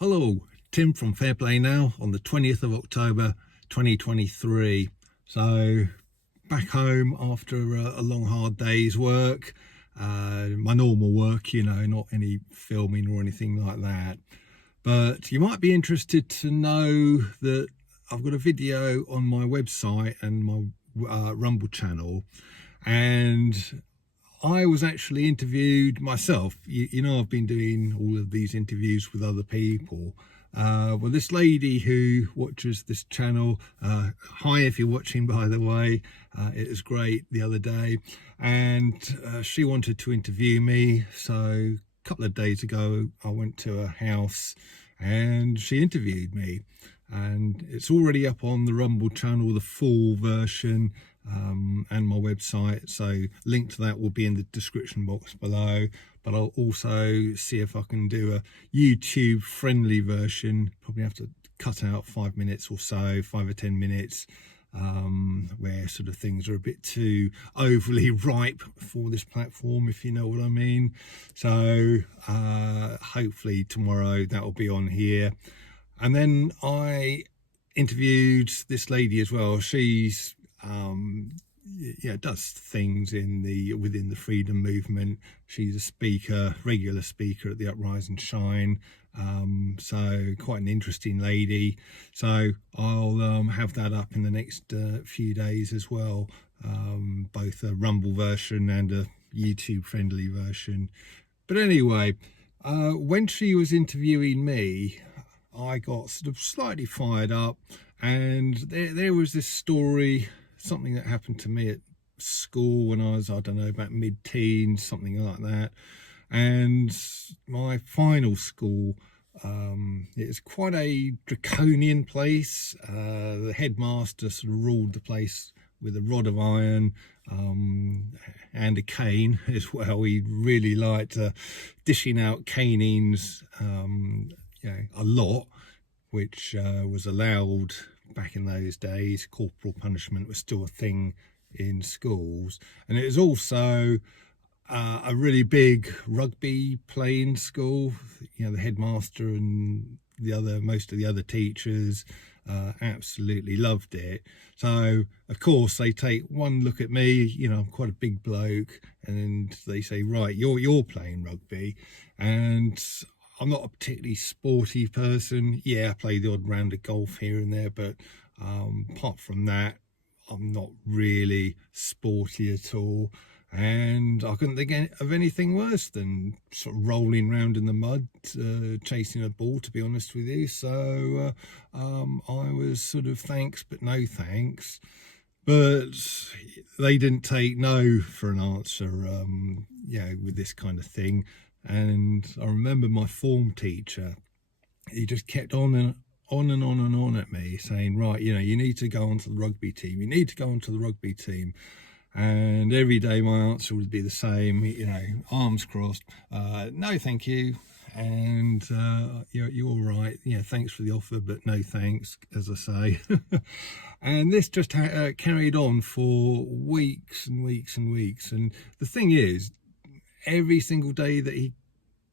Hello, Tim from Fair Play Now on the 20th of October 2023. So back home after a long hard day's work, my normal work, not any filming or anything like that. But you might be interested to know that I've got a video on my website and my Rumble channel, and I was actually interviewed myself. I've been doing all of these interviews with other people. Well, this lady who watches this channel, hi if you're watching, by the way, it was great the other day, and she wanted to interview me. So a couple of days ago, I went to her house and she interviewed me. And it's already up on the Rumble channel, the full version, and my website, so link to that will be in the description box below. But I'll also see if I can do a YouTube friendly version. Probably have to cut out 5 minutes or so, 5 or 10 minutes, where sort of things are a bit too overly ripe for this platform, if you know what I mean. So hopefully tomorrow that will be on here. And then I interviewed this lady as well. She's does things within the freedom movement. She's a speaker, regular speaker at the Uprise and Shine. So quite an interesting lady. So I'll have that up in the next few days as well, both a Rumble version and a YouTube friendly version. But anyway, when she was interviewing me, I got sort of slightly fired up, and there was this story, something that happened to me at school when I was, I don't know, about mid-teens, something like that. And my final school, it's quite a draconian place. The headmaster sort of ruled the place with a rod of iron, and a cane as well. He really liked dishing out canings, a lot, which was allowed back in those days. Corporal punishment was still a thing in schools, and it was also a really big rugby playing school. The headmaster and most of the other teachers absolutely loved it. So of course they take one look at me, I'm quite a big bloke, and they say, right, you're playing rugby. And I'm not a particularly sporty person. Yeah, I play the odd round of golf here and there, but apart from that, I'm not really sporty at all. And I couldn't think of anything worse than sort of rolling around in the mud, chasing a ball, to be honest with you. So I was sort of thanks, but no thanks. But they didn't take no for an answer, with this kind of thing. And I remember my form teacher, he just kept on and on at me, saying, right, you need to go onto the rugby team. You need to go onto the rugby team. And every day my answer would be the same, arms crossed, no thank you, and you're all right, thanks for the offer, but no thanks, as I say. And this just carried on for weeks and weeks and weeks. And the thing is, every single day that he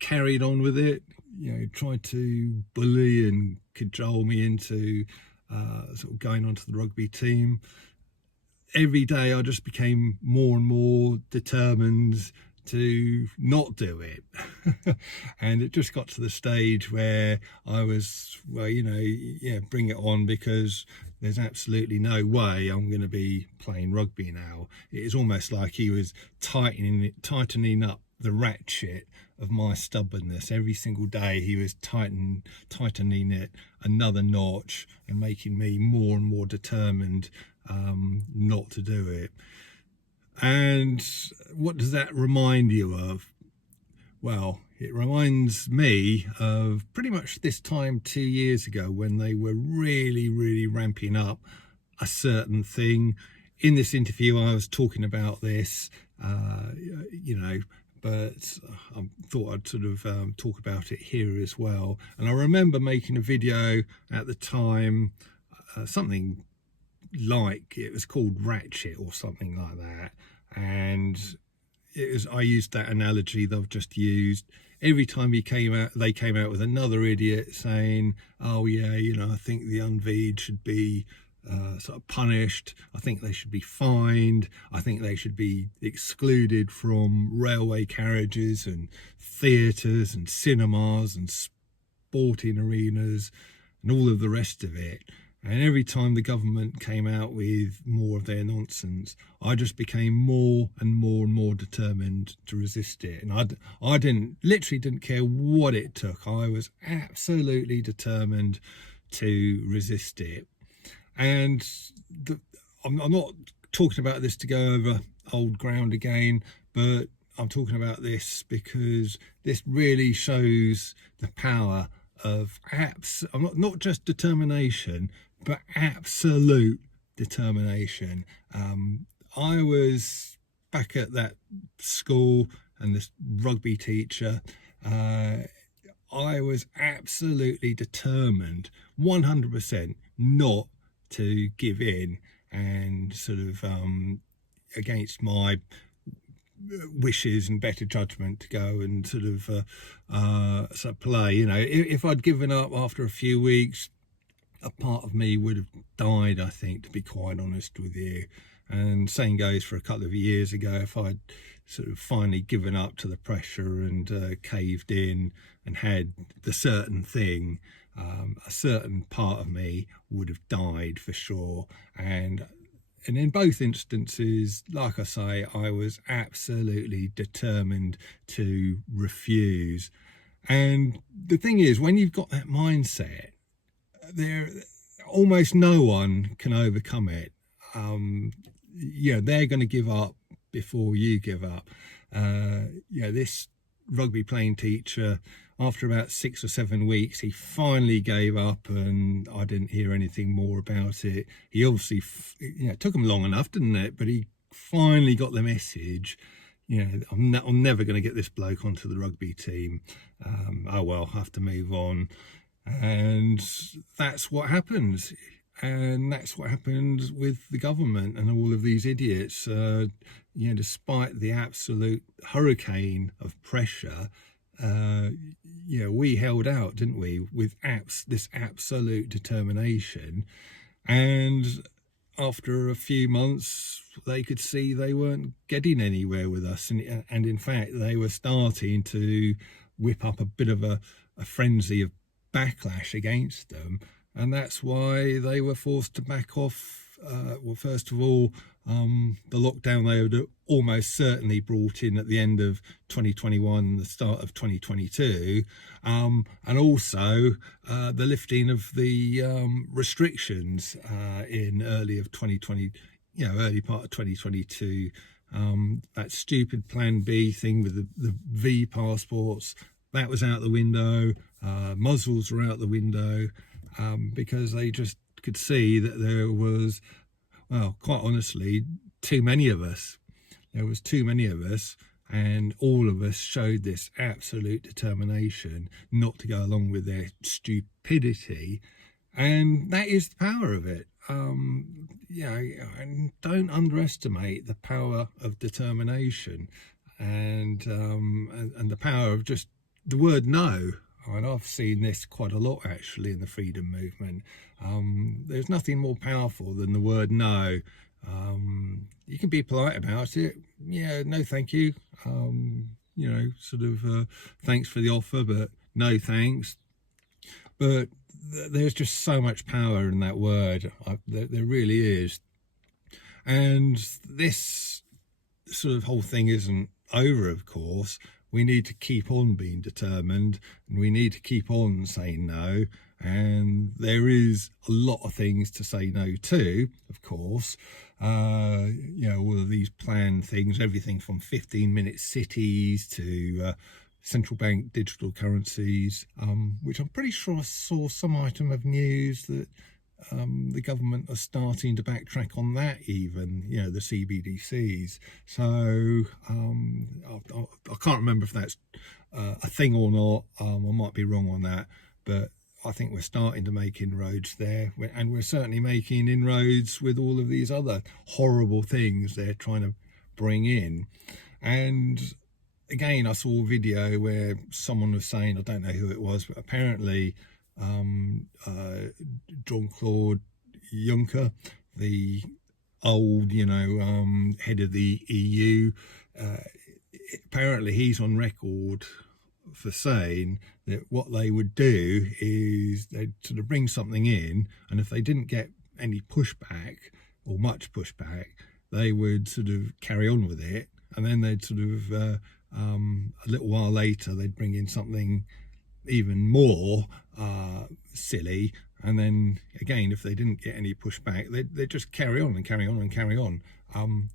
carried on with it, tried to bully and cajole me into sort of going onto the rugby team. Every day I just became more and more determined to not do it. And it just got to the stage where I was, bring it on, because there's absolutely no way I'm going to be playing rugby now. It is almost like he was tightening up the ratchet of my stubbornness. Every single day he was tightening it another notch and making me more and more determined not to do it. And what does that remind you of? Well, it reminds me of pretty much this time 2 years ago, when they were really, really ramping up a certain thing. In this interview I was talking about this, but I thought I'd sort of talk about it here as well. And I remember making a video at the time, something like, it was called Ratchet or something like that. And I used that analogy that I've just used. Every time they came out with another idiot saying, "Oh yeah, I think the unveed should be sort of punished. I think they should be fined. I think they should be excluded from railway carriages and theatres and cinemas and sporting arenas and all of the rest of it." And every time the government came out with more of their nonsense, I just became more and more determined to resist it. And I literally didn't care what it took. I was absolutely determined to resist it. And I'm not talking about this to go over old ground again, but I'm talking about this because this really shows the power of not just determination, but absolute determination. I was back at that school and this rugby teacher. I was absolutely determined, 100%, not to give in and sort of against my wishes and better judgment to go and sort of play. If I'd given up after a few weeks, a part of me would have died, I think, to be quite honest with you. And same goes for a couple of years ago. If I'd sort of finally given up to the pressure and caved in and had the certain thing, a certain part of me would have died for sure. And in both instances, like I say, I was absolutely determined to refuse. And the thing is, when you've got that mindset, almost no one can overcome it. They're going to give up before you give up. This rugby playing teacher, after about 6 or 7 weeks, he finally gave up, and I didn't hear anything more about it. He obviously, it took him long enough, didn't it? But he finally got the message. I'm never going to get this bloke onto the rugby team. Oh well, I have to move on. And that's what happens. And that's what happened with the government and all of these idiots. Despite the absolute hurricane of pressure, we held out, didn't we, with this absolute determination. And after a few months, they could see they weren't getting anywhere with us. And in fact, they were starting to whip up a bit of a frenzy of backlash against them, and that's why they were forced to back off. First of all, the lockdown they had almost certainly brought in at the end of 2021, the start of 2022, and also the lifting of the restrictions in early part of 2022. That stupid Plan B thing with the V passports, that was out the window. Muzzles were out the window because they just could see that there was, well, quite honestly, too many of us. There was too many of us, and all of us showed this absolute determination not to go along with their stupidity, and that is the power of it. And don't underestimate the power of determination and the power of just the word no. And I've seen this quite a lot actually in the freedom movement. There's nothing more powerful than the word no. You can be polite about it. Yeah, no thank you. Thanks for the offer, but no thanks. But there's just so much power in that word. There really is. And this sort of whole thing isn't over, of course. We need to keep on being determined, and we need to keep on saying no. And there is a lot of things to say no to, of course. All of these planned things, everything from 15-minute cities to central bank digital currencies, which I'm pretty sure I saw some item of news that the government are starting to backtrack on that, even, the CBDCs. So I can't remember if that's a thing or not. I might be wrong on that, but I think we're starting to make inroads there, and we're certainly making inroads with all of these other horrible things they're trying to bring in. And again, I saw a video where someone was saying, I don't know who it was, but apparently Jean-Claude Juncker, the old, head of the EU, apparently he's on record for saying that what they would do is they'd sort of bring something in, and if they didn't get any pushback or much pushback, they would sort of carry on with it, and then they'd sort of a little while later they'd bring in something even more silly, and then again, if they didn't get any pushback, they'd just carry on and carry on and carry on.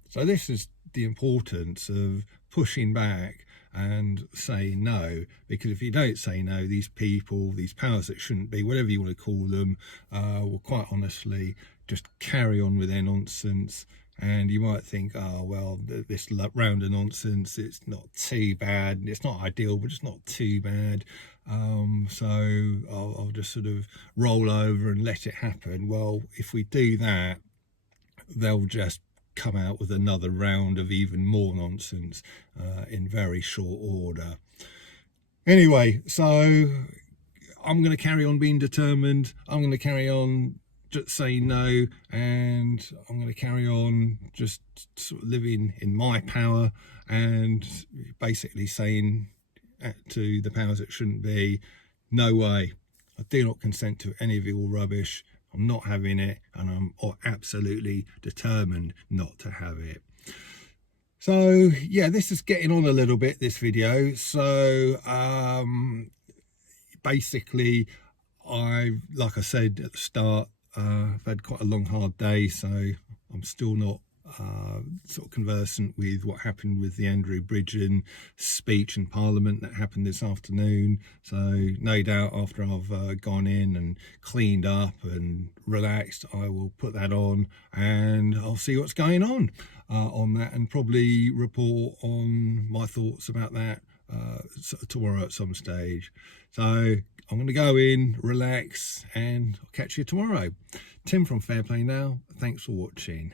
So this is the importance of pushing back and saying no, because if you don't say no, these people, these powers that shouldn't be, whatever you want to call them, will quite honestly just carry on with their nonsense. And you might think, oh, well, this round of nonsense, it's not too bad. It's not ideal, but it's not too bad. So I'll just sort of roll over and let it happen. Well, if we do that, they'll just come out with another round of even more nonsense in very short order. Anyway, so I'm going to carry on being determined. I'm going to carry on just saying no, and I'm going to carry on just sort of living in my power and basically saying to the powers that shouldn't be, no way, I do not consent to any of your rubbish. I'm not having it, and I'm absolutely determined not to have it. So yeah, this is getting on a little bit, this video. So basically, like I said at the start, I've had quite a long, hard day, so I'm still not sort of conversant with what happened with the Andrew Bridgen speech in Parliament that happened this afternoon. So no doubt after I've gone in and cleaned up and relaxed, I will put that on and I'll see what's going on that, and probably report on my thoughts about that tomorrow at some stage. So I'm going to go in, relax, and I'll catch you tomorrow. Tim from Fair Play Now. Thanks for watching.